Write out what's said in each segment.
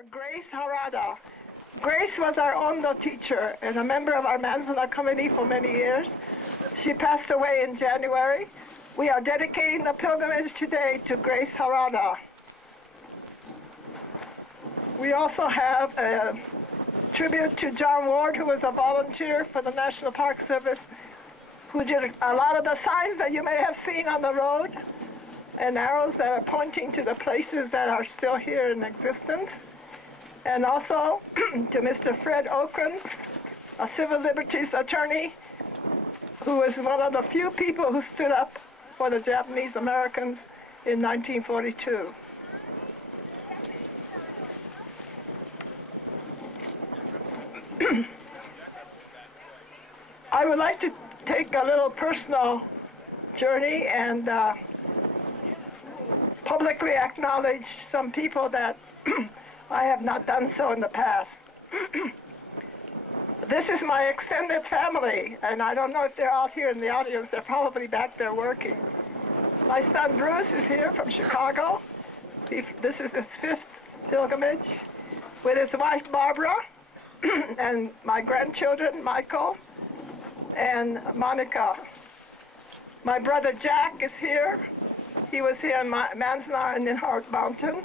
for Grace Harada. Grace was our Ondo teacher and a member of our Manzanar committee for many years. She passed away in January. We are dedicating the pilgrimage today to Grace Harada. We also have a tribute to John Ward, who was a volunteer for the National Park Service, who did a lot of the signs that you may have seen on the road and arrows that are pointing to the places that are still here in existence. And also to Mr. Fred Okren, a civil liberties attorney, who was one of the few people who stood up for the Japanese Americans in 1942. I would like to take a little personal journey and publicly acknowledge some people that I have not done so in the past. This is my extended family, and I don't know if they're out here in the audience. They're probably back there working. My son Bruce is here from Chicago. This is his 5th pilgrimage with his wife Barbara and my grandchildren Michael and Monica. My brother Jack is here. He was here in Manzanar and in Heart Mountain,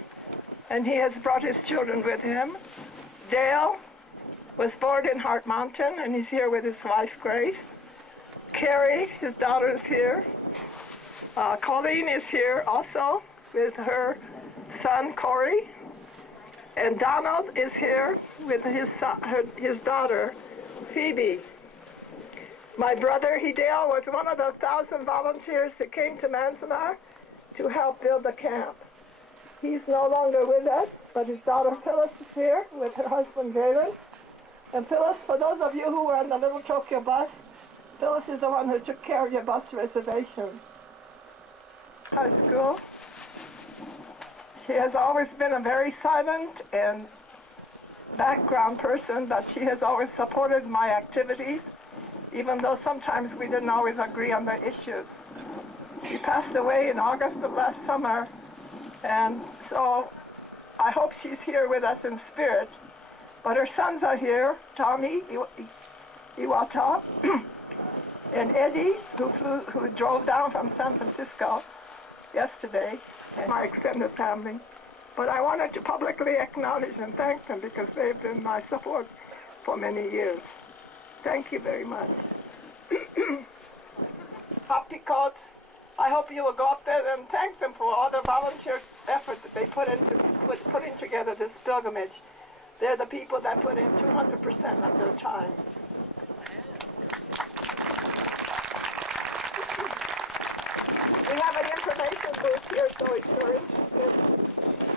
and he has brought his children with him. Dale was born in Heart Mountain, and he's here with his wife Grace. Carrie, his daughter, is here. Colleen is here also with her son Corey. And Donald is here with his daughter Phoebe. My brother Hideo was one of the 1,000 volunteers that came to Manzanar to help build the camp. He's no longer with us, but his daughter Phyllis is here with her husband Galen. And Phyllis, for those of you who were on the Little Tokyo bus, Phyllis is the one who took care of your bus reservation. High school. She has always been a very silent and background person, but she has always supported my activities, even though sometimes we didn't always agree on the issues. She passed away in August of last summer, and so I hope she's here with us in spirit. But her sons are here, Tommy Iwata and Eddie, who drove down from San Francisco yesterday, and my extended family. But I wanted to publicly acknowledge and thank them because they've been my support for many years. Thank you very much. Opticoats, I hope you will go up there and thank them for all the volunteer effort that they put into putting together this pilgrimage. They're the people that put in 200% of their time. We have an information booth here, so if you're interested,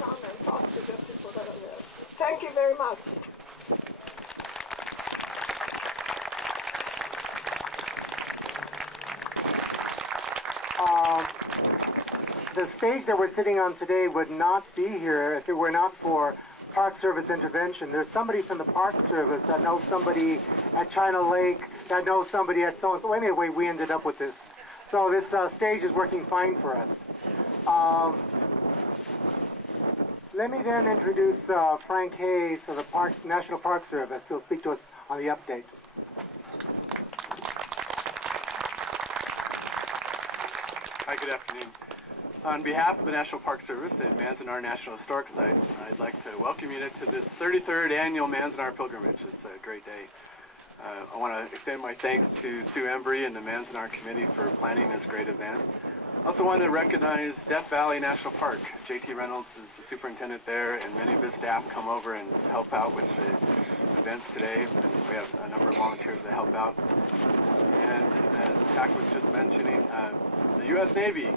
come and talk to the people that are there. Thank you very much. The stage that we're sitting on today would not be here if it were not for Park Service intervention. There's somebody from the Park Service that knows somebody at China Lake, that knows somebody at so-and-so. Anyway, we ended up with this. So this stage is working fine for us. Let me then introduce Frank Hayes of the National Park Service. He'll speak to us on the update. Hi, good afternoon. On behalf of the National Park Service and Manzanar National Historic Site, I'd like to welcome you to this 33rd annual Manzanar pilgrimage. It's a great day. I want to extend my thanks to Sue Embrey and the Manzanar Committee for planning this great event. I also want to recognize Death Valley National Park. J.T. Reynolds is the superintendent there, and many of his staff come over and help out with the events today. And we have a number of volunteers that help out. And as Tack was just mentioning, the U.S. Navy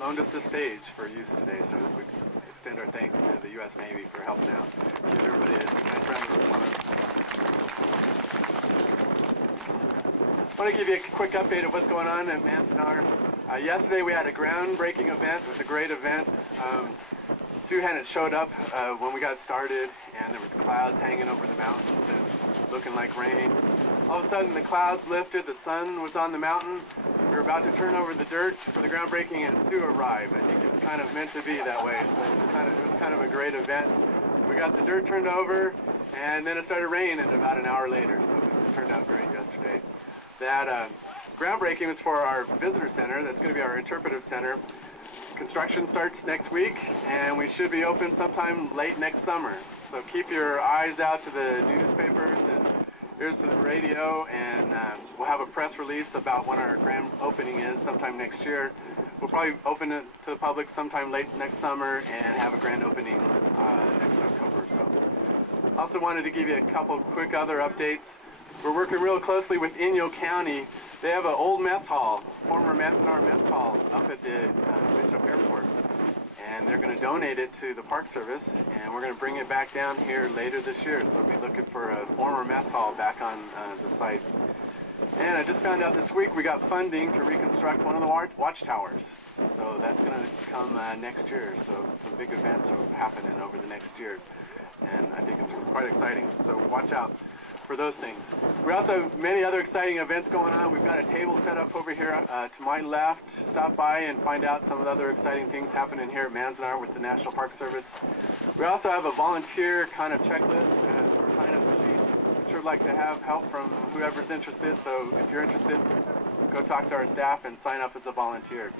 loaned us this stage for use today, so we extend our thanks to the U.S. Navy for helping out. Give everybody a nice round of applause. I want to give you a quick update of what's going on at Manzanar. Yesterday we had a groundbreaking event. It was a great event. Sue hadn't showed up when we got started, and there was clouds hanging over the mountains. It was looking like rain. All of a sudden the clouds lifted, the sun was on the mountain. We were about to turn over the dirt for the groundbreaking, and Sue arrived. I think it was kind of meant to be that way. So it was kind of a great event. we got the dirt turned over, and then it started raining about an hour later, so it turned out great yesterday. That groundbreaking was for our visitor center. That's going to be our interpretive center. Construction starts next week, and we should be open sometime late next summer. So keep your eyes out to the newspapers and ears to the radio, and we'll have a press release about when our grand opening is sometime next year. We'll probably open it to the public sometime late next summer and have a grand opening next October. So, also wanted to give you a couple quick other updates. We're working real closely with Inyo County. They have an old mess hall, former Manzanar mess hall, up at the Bishop Airport. And they're going to donate it to the Park Service, and we're going to bring it back down here later this year. So we'll be looking for a former mess hall back on the site. And I just found out this week we got funding to reconstruct one of the watchtowers. So that's going to come next year. So some big events are happening over the next year. And I think it's quite exciting. So watch out for those things. We also have many other exciting events going on. We've got a table set up over here to my left. Stop by and find out some of the other exciting things happening here at Manzanar with the National Park Service. We also have a volunteer kind of checklist or sign-up sheet. Sure like to have help from whoever's interested, so if you're interested, go talk to our staff and sign up as a volunteer.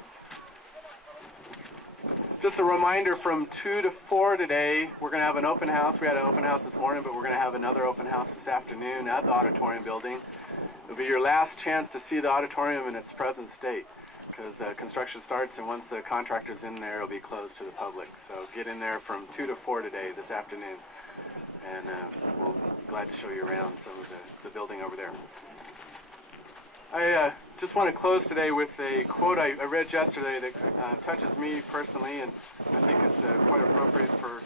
Just a reminder, from 2 to 4 today, we're going to have an open house. We had an open house this morning, but we're going to have another open house this afternoon at the auditorium building. It'll be your last chance to see the auditorium in its present state, because construction starts, and once the contractor's in there, it'll be closed to the public. So get in there from 2 to 4 today, this afternoon, and we'll be glad to show you around some of the building over there. I just want to close today with a quote I read yesterday that touches me personally, and I think it's quite appropriate for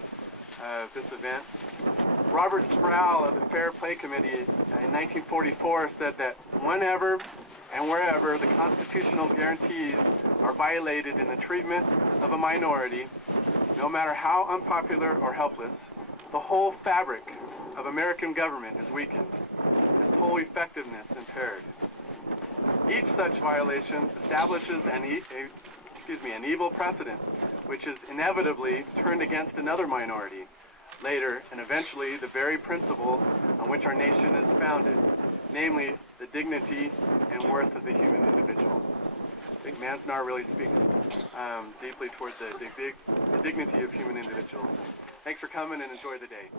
this event. Robert Sproul of the Fair Play Committee in 1944 said that whenever and wherever the constitutional guarantees are violated in the treatment of a minority, no matter how unpopular or helpless, the whole fabric of American government is weakened, its whole effectiveness impaired. Each such violation establishes an evil precedent, which is inevitably turned against another minority, later and eventually the very principle on which our nation is founded, namely the dignity and worth of the human individual. I think Manzanar really speaks deeply toward the dignity of human individuals. And thanks for coming, and enjoy the day.